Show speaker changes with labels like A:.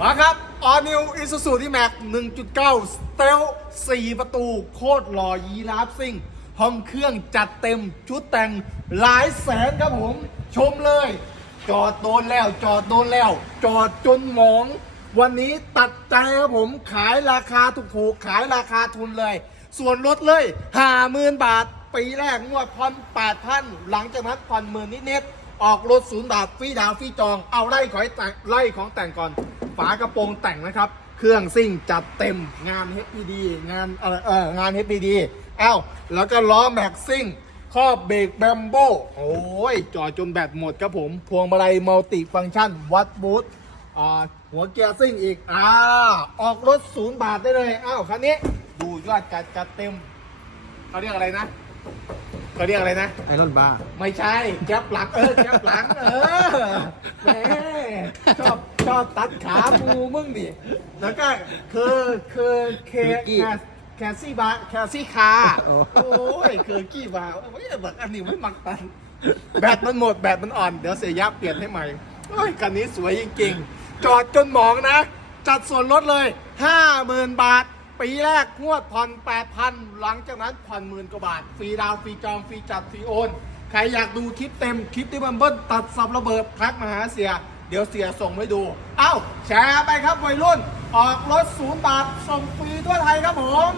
A: มาครับ All New Isuzu D-Max 1.9 Stealth 4 ประตู โคตรหล่อยีราฟซิ่ง ห้องเครื่องจัดเต็มชุดแต่งหลายแสนครับผม ชมเลย จอดโดนแล้ว จอดโดนแล้ว จอดจนหมอง วันนี้ตัดใจครับผม ขายราคาถูกๆ ขายราคาทุนเลย ส่วนลดเลยห้าหมื่นบาท ปีแรกงวดพันแปดพันหลังจากนั้นพันหมื่นนิดๆออกรถศูนย์บาทฟรีดาวฟรีจอง เอาไล่ของแต่งไล่ของแต่งก่อน ฝากระโปรงแต่งนะครับ เครื่องซิ่งจัดเต็มงาน HPD งานเออเอองาน HPD เอ้าแล้วก็ล้อแม็กซิ่งครอบเบรกแบมโบโอ้ยจอดจนแบตหมดครับผม พวงมาลัยมัลติฟังก์ชัน วัดบูทอ่าหัวเกียร์ซิ่งอีกอ่าออกรถศูนย์บาทได้เลยอ้าวคันนี้ดูยอดจัดจัดเต็มเขาเรียกอะไรนะเขาเรียกอะไรนะ
B: ไอรอนบาร์
A: ไม่ใช่แก๊ปหลังเออแก๊ปหลังเออแหม ชอบชอบตัดขาปูมึงดิแล้วก็คือคือเคแคสแคสซี่บาแคสซี่คาโอ้ยคือกี้บาร์ไม่ได้บอันนี้ไม่มักตันแบตมันหมดแบตมันอ่อน เดี๋ยวเสียยับเปลี่ยนให้ใหม่โอ้ยคันนี้สวยจริงๆ จอดจนหมองนะ จัดส่วนลดเลย50,000บาท ปีแรกงวดผ่อน8,000หลังจากนั้นผ่อนหมื่นกว่าบาท ฟรีดาวฟรีจอง ฟรีจัดฟรีโอน ใครอยากดูคลิปเต็มคลิปที่มันเบิ้ลตัดสับระเบิดทักมาหาเสีย ดี๋ยวเสียส่งไว้ดู เอ้า แชร์ไปครับวัยรุ่น ออกรถศูนย์บาทส่งฟรีทั่วไทยครับผม